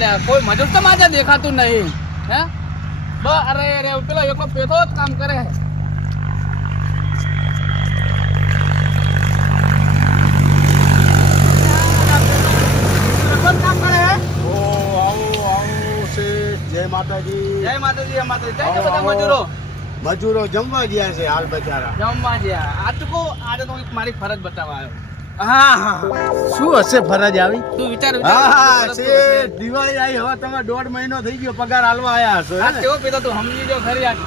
લે કોઈ મજૂર તો માજે દેખાતું નહીં હે અરે અરે પેલો એકલો પેથો જ કામ કરે કામ કરે હે જય માતાજી. જય માતાજી જય માતાજી જય બધા મજૂરો જમવા ગયા છે હાલ બચારા. જમવા ગયા આજે તો મારી ફરજ બતાવવા આવ્યો. હા શું હશે ફરજ આવી? તું વિચાર દિવાળી આવી હવે તમે 1.5 મહિનો થઈ ગયો પગાર હાલવા આયા હશો હે ને? કેવો પીતો તું સમજી જો ખરી આજ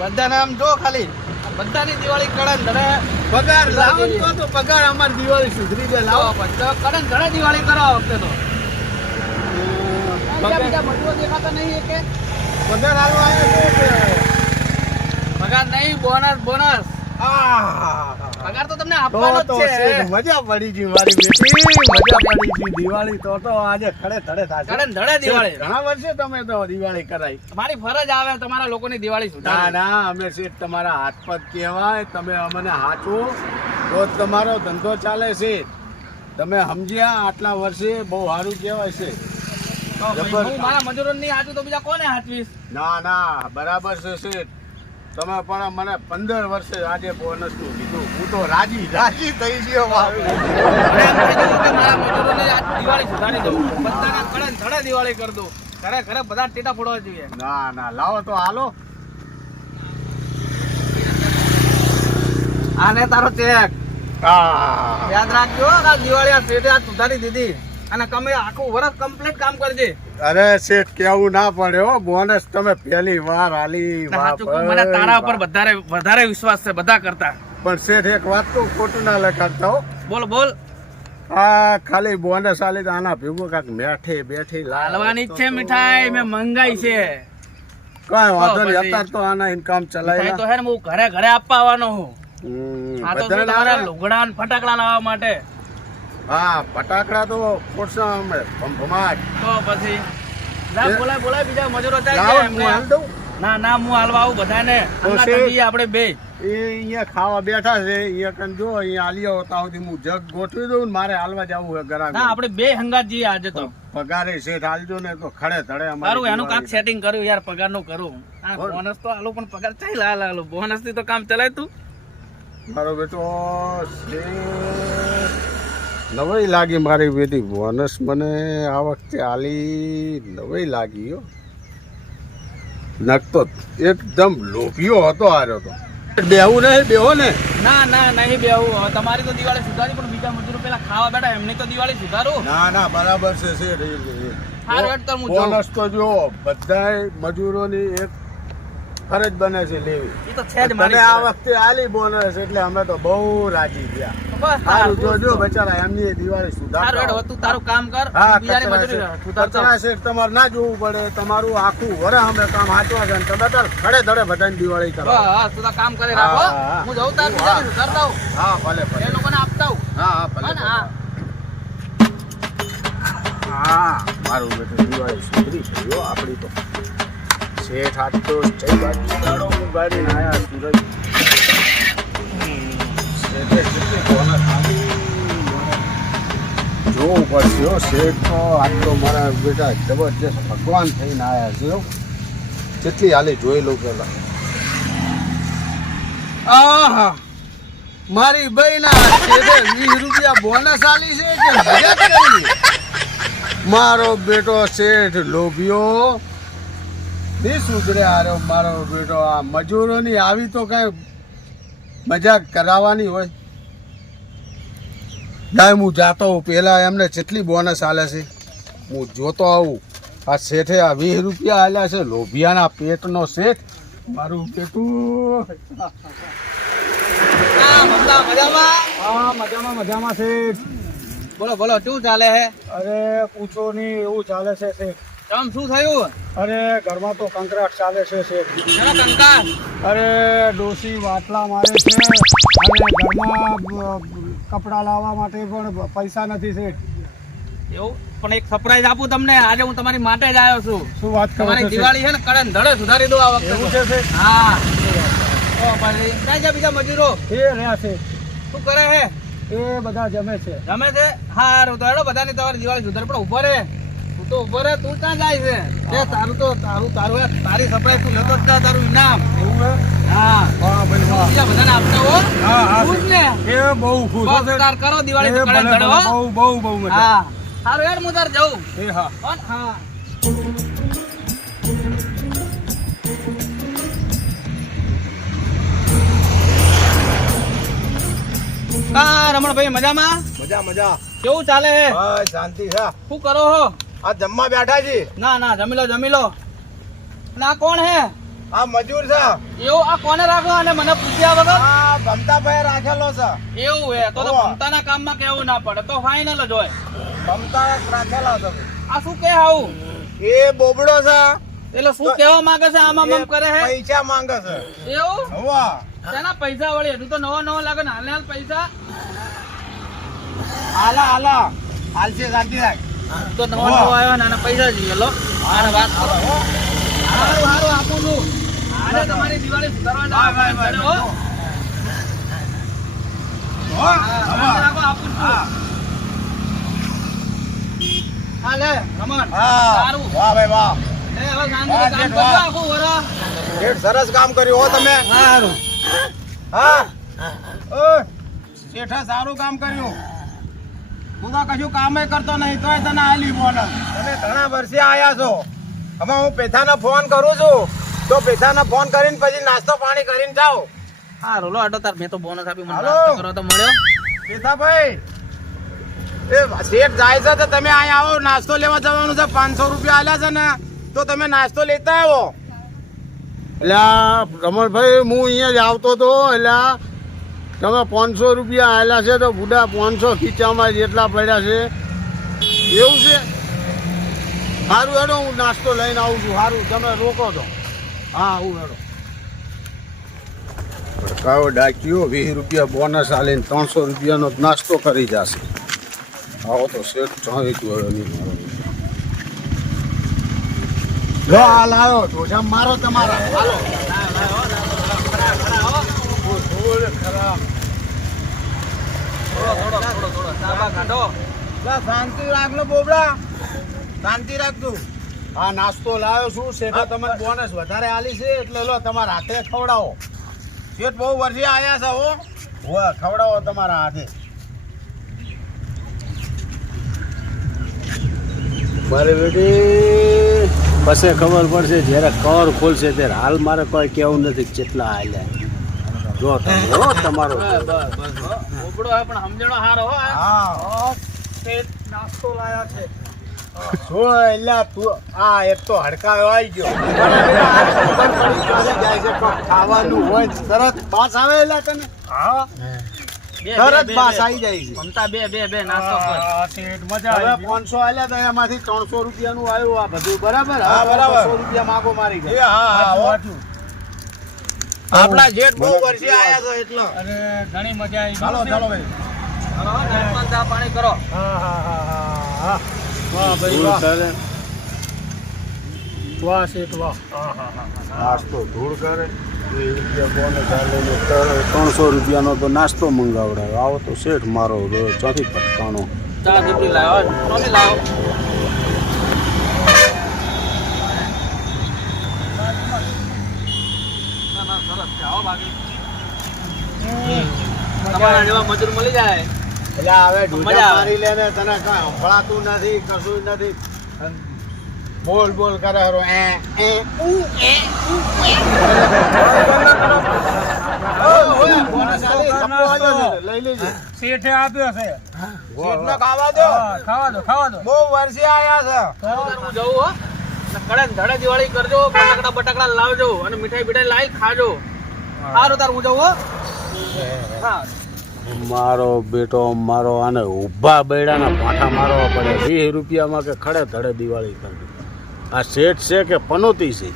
બધાને આમ જો ખાલી બધાની દિવાળી કડન ધડે પગાર લાવો તો પગાર અમારી દિવાળી સુધરી જાય. લાવો કડન ધડે દિવાળી કરો આ વખતે તો બીજા મજૂરો દેખાતા નહીં કે પગાર હાલવા આયા છે પગાર નહીં બોનસ પગાર તો તમને આપવાનો જ છે. મજા પડી ગઈ મારી બેટી, મજા પડી ગઈ. દિવાળી તો આજે ખડે ધડે થશે. કડન ધડે દિવાળી. ઘણા વર્ષે તમે તો દિવાળી કરાઈ. મારી ફરજ આવે તમારા લોકોની દિવાળી ના સુધારવી. ના અમે શેઠ તમારા હાથ પગ કહેવાય. તમે અમને હાચો તો જ તમારો ધંધો ચાલે છે. તમે સમજ્યા આટલા વર્ષે બહુ સારું કહેવાય છે. હું મારા મજૂરો નહીં હાચું તો બીજા કોને હાચવીશ? ના ના બરાબર છે શેઠ. તમે પણ મને 15 વર્ષે આજે બોનસ નું કીધું. હું તો રાજી થઈ ગયો. મારા મજૂરોને આજ દિવાળી સુધારી દઉં. બધાના કડન ધડે દિવાળી કરી દઉં. ઘરે ઘરે બધા ટેટા ફોડવા જોઈએ. ના ના લાવો તો હાલો. આને તારો ચેક યાદ રાખજો. આ દિવાળી આ શેઠે આજ સુધારી દીધી અને તમે આખું વર્ષ કમ્પ્લીટ કામ કરજે. અરે શેઠ કેવું ના પડે હો. બોનસ તમે પહેલી વાર હાલી. મને તારા ઉપર વધારે વિશ્વાસ છે બધા કરતા. પણ શેઠ એક વાત તો ખોટું ના લખાડતા હો. બોલ આ ખાલી બોનસ આલી તો આના ભેગું કાંક બેઠી હાલવાની જ છે મીઠાઈ. મેં મંગાઈ છે. કઈ વાંધો નહીં. અત્યારે તો આના ઇન્કમ ચલાય તો હે ને હું ઘરે ઘરે આપવા આવવાનો હું. આ તો તમારા લુગડા ને ફટાકડા લાવવા માટે. હા ફટાકડા તો ફોડશો અમે ભમભમાટ. તો પછી બોલાય બીજા મજૂરો ના હું હાલવા આવું બધાને. આપણે બે એ અહીંયા ખાવા બેઠા છે. અહીંયા કન જો અહીંયા આલિયો ત્યાં સુધી હું જગ ગોઠવી દઉં ને મારે હાલવા જવું હોય ગરાગ. ના આપણે બે હંગાત જઈએ આજે તો. પગારે શેઠ હાલજો ને તો ખડે ધડે અમારું એનું કાંક સેટિંગ કર્યું યાર. પગાર નું કરું. બોનસ તો હાલો પણ પગાર ચાલ હાલો. બોનસ થી તો કામ ચલાય તું. મારો બેટો નવાઈ લાગી મારી બેટી. બોનસ મને આ વખતે આલી નવાઈ લાગી હો. નકતો એકદમ લોભિયો હતો આર્યો તો. બેહું નહીં બેહો ને. ના નહીં બેહું. હવે તમારી તો દિવાળી સુધારી પણ બીજા મજૂરો પેલા ખાવા બેઠા એમની તો દિવાળી સુધારું. ના બરાબર છે બોનસ તો જો બધાય મજૂરોની એક ફરજ બને છે લેવી. ઈ તો છે જ મારી. આ વખતે આલી બોનસ એટલે અમે તો બહુ રાજી ગયા. સારું જોજો બચારા એમની દિવાળી સુધારો. તું તારું કામ કર. બીજાની મજૂરી કચરા શેઠ તમારે ના જોવું પડે. તમારું આખું વરસ અમે કામ હાચવા છે. તમે તાર ખડે ધડે બધાની દિવાળી કરો. તું કામ કરે રાખો. હું જઉં તાર બીજાની સુધારતા હું. હા ભલે એ લોકોને આપતા હું. હા ભલે. હા મારું બેટું દિવાળી સુધરી ગયો આપડી તો. શેઠ આજ તો જઈ બાજુ હું ગાડીને આયા સુરત. જોવું પડશે હો. શેઠ તો આજ તો મારા બેટા જબરજસ્ત ભગવાન થઈને આયા છે. કેટલી હાલી જોઈ લઉં પેલા. આહા મારી બહેના 20 રૂપિયા બોનસ આલી છે કે મજા કરી. મારો બેટો શેઠ લોભિયો નહીં સુધરે. આરો મારો બેટો આ મજૂરોની આવી તો કઈ મજાક કરાવવાની હોય. દાય હું જાતો હોઉં પેલા એમને કેટલી બોનસ આલે છે હું જોતો આવું. આ શેઠે આ 20 રૂપિયા આલ્યા છે. લોભિયાના પેટનો શેઠ મારું પેટું. મજામાં શેઠ. બોલો શું ચાલે હે? અરે પૂછો નહીં એવું ચાલે છે શેઠ. શું થયું? અરે ઘરમાં તો કંકરાટ ચાલે છે શેઠ. કંકાસ? અરે ડોસી વાટલા મારે છે અને ઘરમાં કપડા લાવવા માટે પણ પૈસા નથી શેઠ. એવું? પણ એક સરપ્રાઈઝ આપું તમને. આજે હું તમારી માટે જ આવ્યો છું. શું વાત કરો છો? તમારી દિવાળી છે ને કડન ધડે સુધારી દો આ વખતે. એવું છે શેઠ? હા. તો પછી ક્યાં બીજા મજૂરો? એ રહ્યા છે. શું કરે હે? એ બધા જમે છે. જમે છે? હારું તો હેડો બધાની તમારી દિવાળી સુધાર. પણ ઉભો રે. તો ઉભો રે, તું ક્યાં જાય છે? તે તારું તારી સફાઈ તું લેતો જ જા, તારું ઇનામ. હા વાહ ભાઈ વાહ. બીજા બધાને આપતા હો. હા, હા. ખુશ ને? એ બહુ ખુશ બસ હશે. તાર કરો દિવાળી એ તો કળે ભલે, ધડો, ભલે, હો. બહુ મજા. હા સારું યાર, હું તાર જાઉં. એ હા. હા રમણભાઈ મજામાં? મજા કેવું ચાલે હે? બસ શાંતિ છે. શું કરો હો? આ જમવા બેઠા છે. ના જમી લો. ના કોણ હે? આ મજૂર છે. એવું આ કોને રાખો અને મને પૂછ્યા વગર? આ ભમતાભાઈ રાખેલો છે. એવું હે તો હોવે. ભમતાના કામમાં કેવું ના પડે તો ફાઇનલ જ હોય. ભમતા રાખેલો છે. આ શું કે આવું? એ બોબડો છે. એટલે શું કહેવા માંગે છે? આમ આમ કરે હે? પૈસા માંગે છે. એવું? હોવા તેના પૈસા વળી હજુ તો નવો લાગે ને હાલ પૈસા હાલશે શાંતિ રાખ. તો નવો આવ્યો ને આના પૈસા જોઈએ લો. આને વાત કરો. હારું આપું છું. આને તમારી દિવાળી સુધારવા જવા હો. રાખો આપું છું. હા લે રમણ. સારું. વાહ ભાઈ વાહ. લે હવે શાંતિથી કામ કરજો આખું વરા. શેઠ સરસ કામ કર્યું હો તમે. સારું. હા ઓય શેઠે સારું કામ કર્યું. તું તો કશું કામ કરતો નહીં તોય તને આલી બોનસ. તમે ઘણા વર્ષે આયા છો. હવે હું પેથાને ફોન કરું છું તો પેથાને ફોન કરીને પછી નાસ્તો પાણી કરીને જાઓ. સારું લો આટો તાર મેં તો બોનસ આપી મને હાલો. નાસ્તો કરો તો મળ્યો. પેથાભાઈ એ શેઠ જાય છે તો તમે અહીંયા આવો નાસ્તો લેવા જવાનું છે. 500 રૂપિયા આલ્યા છે ને તો તમે નાસ્તો લેતા આવો. એટલે આ રમણભાઈ હું અહીંયા જ આવતો હતો. એટલે તમે 500 રૂપિયા આવેલા છે તો બુડા 500 ખીચામાં જેટલા પડ્યા છે એવું છે. સારું હેડો, હું નાસ્તો લઈને આવું છું. સારું તમે રોકો તો. હા હું હેડો. ભડકાવો ડાક્યો 20 રૂપિયા બોનસ આલીને 300 રૂપિયાનો નાસ્તો કરી જશે. આવો તો શેઠ ચાવી ગયો નહીં. લો હાલ આવ્યો તો મારો તમારા હાલો. થોડો સાબા કાઢો. શાંતિ રાખ લો બોબડા, શાંતિ રાખજો. આ નાસ્તો લાવ્યો છું. શેઠે તમને બોનસ વધારે આલી છે એટલે લો તમારા હાથે ખવડાવો. શેઠ બહુ વર્ષે આયા છે હો. હોવે ખવડાવો તમારા હાથે. મારી બેટી પછી ખબર પડશે જ્યારે કવર ખોલશે ત્યારે. હાલ મારે કોઈ કેવું નથી કેટલા હાલ્યા. જો તમે હો તમારો બોબડો હે પણ સમજણો હારો હો. હા શેઠ નાસ્તો લાયા છે. જો એલા તું આ એક તો હડકાયો આવી ગયો. જાય છે પણ ખાવાનું હોય તરત બાસ આવે એલા તને. હા તરત બાસ આવી જાય છે. મમતા બે નાસ્તો કર. હવે 500 આલ્યા તો એમાંથી 300 રૂપિયાનું આવ્યું આ બધું બરાબર. હા, બરાબર. 200 રૂપિયા માગો મારી એ ગયા. હા હો. આપણા જેઠ બહુ વર્ષે આયા છે એટલે. અરે ઘણી મજા આવી. ચાલો ભાઈ. ચાલો નાસ્તો ચા પાણી કરો. હા વાહ ભાઈ વાહ. વાહ શેઠ વાહ. નાસ્તો ધૂળ કરે 20 રૂપિયા બોનસ આલે 300 રૂપિયાનો તો નાસ્તો મંગાવડાવે. આવો તો શેઠ મારો ચોથી પટકાનો. ચા દીપડી લાવો. કોની લાવો? ના સરસ છે. આવો બાકી તમારા જેવા મજૂર મળી જાય. એટલે હવે મજા ઢૂંઢા આવે. મારી લે ને તને કાંઈ સંભળાતું નથી કશું નથી. બોલ કરે હરો બોનસ આલી ધક્કો આલ્યો છે. લઈ લેજે. શેઠે આપ્યો છે. શેઠને ખાવા દો. બહુ વર્ષે આયા છે. હું જવું હો. કડે ધડે દિવાળી કરજો. બટાકડા લાવજો અને મીઠાઈ લાવી ખાજો. સારું તાર હું જવું હો. હા મારો બેટો મારો આને ઊભા બૈડાના પાઠા મારવા પડે. 20 રૂપિયામાં કે ખડે ધડે દિવાળી કરવી. આ શેઠ છે કે પનોતી છે?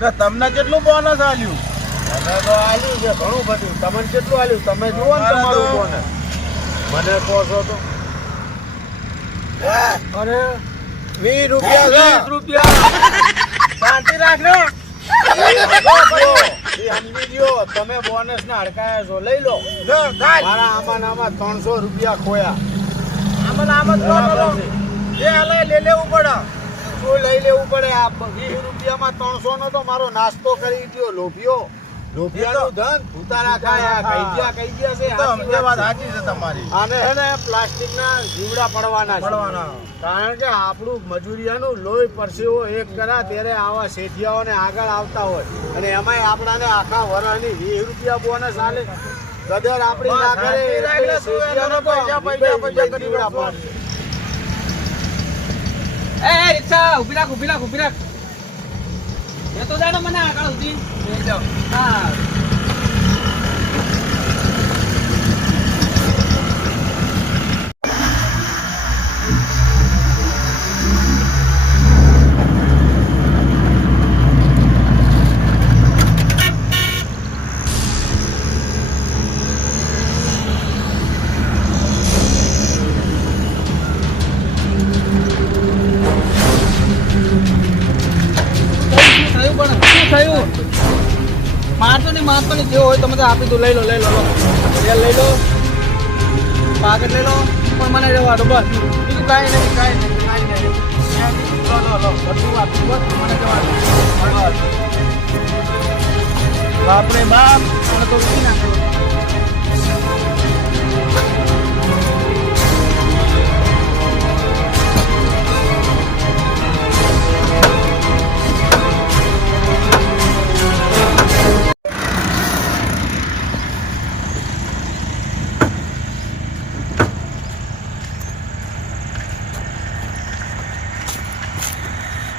તો તમને કેટલું બોનસ આલ્યું? મને તો આલ્યું છે ઘણું બધું. તમને કેટલું આલ્યું તમે જુઓ ને તમારું બોનસ. મને કહો છો તો અરે 20 રૂપિયા છે. 20 રૂપિયા. શાંતિ રાખ ને. સમજી ગયો તમે બોનસ ને હડકાયા છો. લઈ લો. લો, ચાલ. મારા આમાં 300 રૂપિયા ખોયા. આમાં જ બોલો. એ હાલે લઈ લેવું પડે. શું લઈ લેવું પડે? આ 20 રૂપિયામાં 300 નો તો મારો નાસ્તો કરી દ્યો. લોભિયાનું ધન ભૂતારા ખાયા. કઈ ગયા છે? તો અમને વાત સાચી છે તમારી. આને હે ને પ્લાસ્ટિકના જીવડા પડવાના છે. કારણ કે આપણું મજૂરિયાનું લોહી પરસેવો એક કરા ત્યારે આવા શેઠિયાઓને આગળ આવતા હોય અને એમાંય આપણાને આખા વરસની 20 રૂપિયા બોનસ આલે. કદર આપણી ના કરે એટલે શેઠિયાને તો પૈસા કરી આપવા. એ રિક્ષા ઉભી રાખ એ તો જાય ને મને આગળ સુધી લઈ જાઓ. હા મારતો નહીં જે હોય તમે તો આપી દો. લઈ લો તેલ લઈ લો, પાકેટ લઈ લો, પણ મને જવા દો બસ. બીજું કાંઈ નહીં. લો બધું આપી બસ મને જવા દો. બાપરે બાપ મને તો ઉઠી નાખ્યો.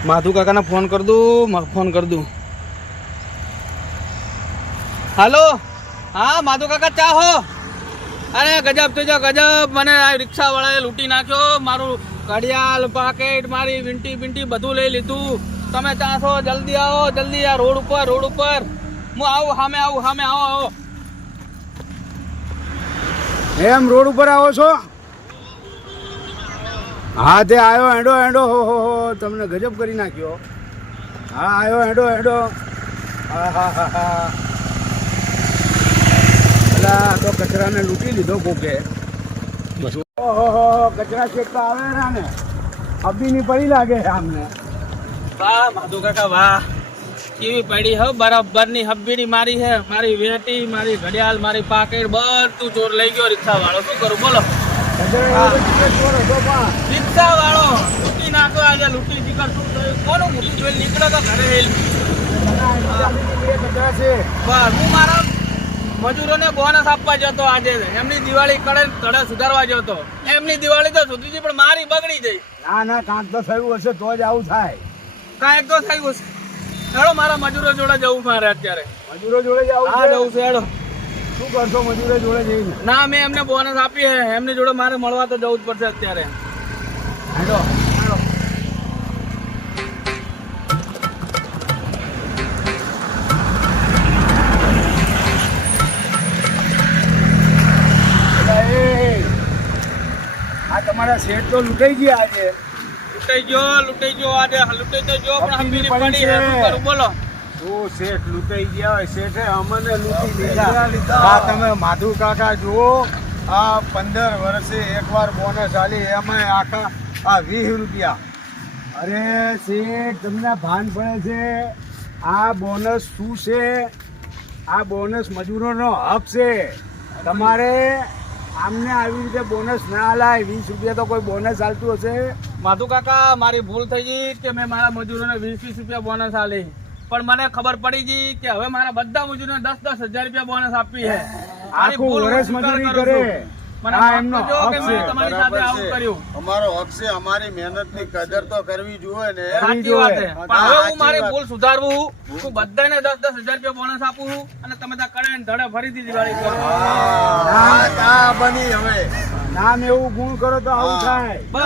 માધુ કાકાને ફોન કર દઉં. હાલો, હા માધુ કાકા ચા હો? અરે ગજબ તો ગજબ, મને આ રિક્ષાવાળાએ લૂંટી નાખ્યો. મારું ઘડિયાળ, પાકેટ, મારી વિંટી બધું લઈ લીધું. તમે ચા છો? જલ્દી આવો, જલ્દી આ રોડ ઉપર હું આવું. સામે આવો. એમ રોડ ઉપર આવો છો? હા તે આવ્યો હેડો હો તમને ગજબ કરી નાખ્યો. હા આવ્યો હેડો. હા અલા તો કચરાને લૂંટી લીધો કોકે. ઓહો કચરા ચેકતા આવે ને અબીની પડી લાગે આમને. વાહ માધુ કાકા વાહ, કેવી પડી હો બરાબરની હબ્બીની મારી હે. મારી વેટી, મારી ઘડિયાળ, મારી પાકેટ બધું ચોર લઈ ગયો રિક્ષા વાળો. શું કરું બોલો? રિક્ષા વાળો લૂંટી નાખો આજે. લૂંટી શીખર શું થયું? કોનું મોટું જોઈ નીકળ્યો તો ઘરે. બસ હું મારા મજૂરોને બોનસ આપવા જતો આજે. એમની દિવાળી કડે સુધારવા જતો. એમની દિવાળી તો સુધરી ગઈ પણ મારી બગડી ગઈ. ના કાંક તો થયું હશે તો જ આવું થાય. કાંઈક તો થયું હશે. હેડો મારા મજૂરો જોડે જવું મારે અત્યારે. મજૂરો જોડે જવું છે? હેડો. શું કરશો મજૂરો જોડે જઈને? ના મેં એમને બોનસ આપી હે. એમની જોડે મારે મળવા તો જવું જ પડશે અત્યારે. હેડો. આ તમારા શેઠ તો લૂંટાઈ ગયા આજે. લૂંટાઈ ગયો આજે. લૂંટાઈ તો ગયો પણ હંબીની પડી છે. શું કરું બોલો? શું શેઠ લૂંટાઈ ગયા હોય? શેઠે અમને લૂંટી લીધા. આ તમે માધુ કાકા જુઓ, આ 15 વર્ષે એકવાર બોનસ આલી, એમાં આખા આ 20 રૂપિયા. અરે શેઠ તમને ભાન પડે છે આ બોનસ શું છે? આ બોનસ મજૂરોનો હક છે. તમારે આમને આવી રીતે બોનસ ના આલાય. 20 રૂપિયા તો કોઈ બોનસ આલતું હશે? માધુ કાકા મારી ભૂલ થઈ ગઈ કે મેં મારા મજૂરોને 20 રૂપિયા બોનસ આલી. પણ મને ખબર પડી ગઈ કે હવે મારા બધા મજૂરોને 10,000 રૂપિયા બોનસ આપવી છે. આખું વર્ષ મજૂરી કરે. મને એમનો હક છે. મેં તમારી સાથે આવું કર્યું. અમારો હક છે. અમારી મહેનતની કદર તો કરવી જોઈએ ને. સાચી વાત છે. પણ હવે હું મારી ભૂલ સુધારવું. હું બધાને 10,000 રૂપિયા બોનસ આપું છું અને તમે ત્યાં કડે ધડે ફરીથી દિવાળી કરો. બની હવે નામ એવું ગુણ કરો તો આવું થાય. બસ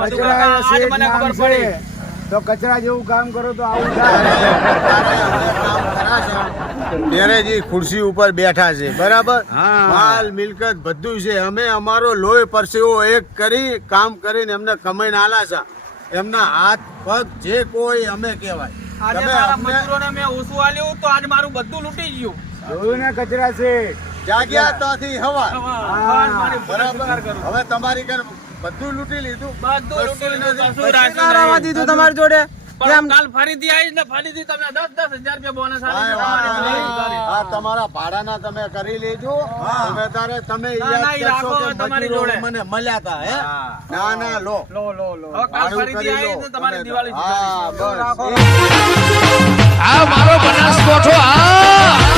માધુ કાકા આજ મને ખબર પડી. તો કચરા જેવું કામ કરો તો આવું થાય. ખુરશી ઉપર બેઠા છે બરાબર. માલ મિલકત બધું છે. અમે અમારો લોહી પરસેવો એક કરી કામ કરીને એમને કમાઈને આલા છે. એમના હાથ પગ જે કોઈ અમે કહેવાય. આજે મારા મજૂરોને મેં ઓછું આલ્યું તો આજ મારું બધું લૂંટી ગયું. જોયું ને કચરા છે જાગ્યા તોથી હવા. મારી ભૂલ સ્વીકાર કરું. હવે તમારી બધું લૂંટી લીધું બધું લૂંટી લીધું, કશું પછી રાખ્યું ના રહેવા નહીં. દીધું તમારી જોડે પણ કાલ ફરીથી આવીશ ને ફરીથી તમે 10,000 રૂપિયા બોનસ કાંઈ વાંધો નહીં. આ તમારા ભાડાના તમે કરી લેજો હવે તારે તમે ના, ના, યાદ ઈ રાખો કરશો કે તમારી મજૂરો જોડે. મને મળ્યા હતા હે હા. ના ના લો લો લો લો હવે કાલ ભાડું ફરીથી કરી આવીશ લો. ને તમારી તમે દિવાળી હા સુધારીશ. બસ રાખો. આ મારો બનાસકોઠો આ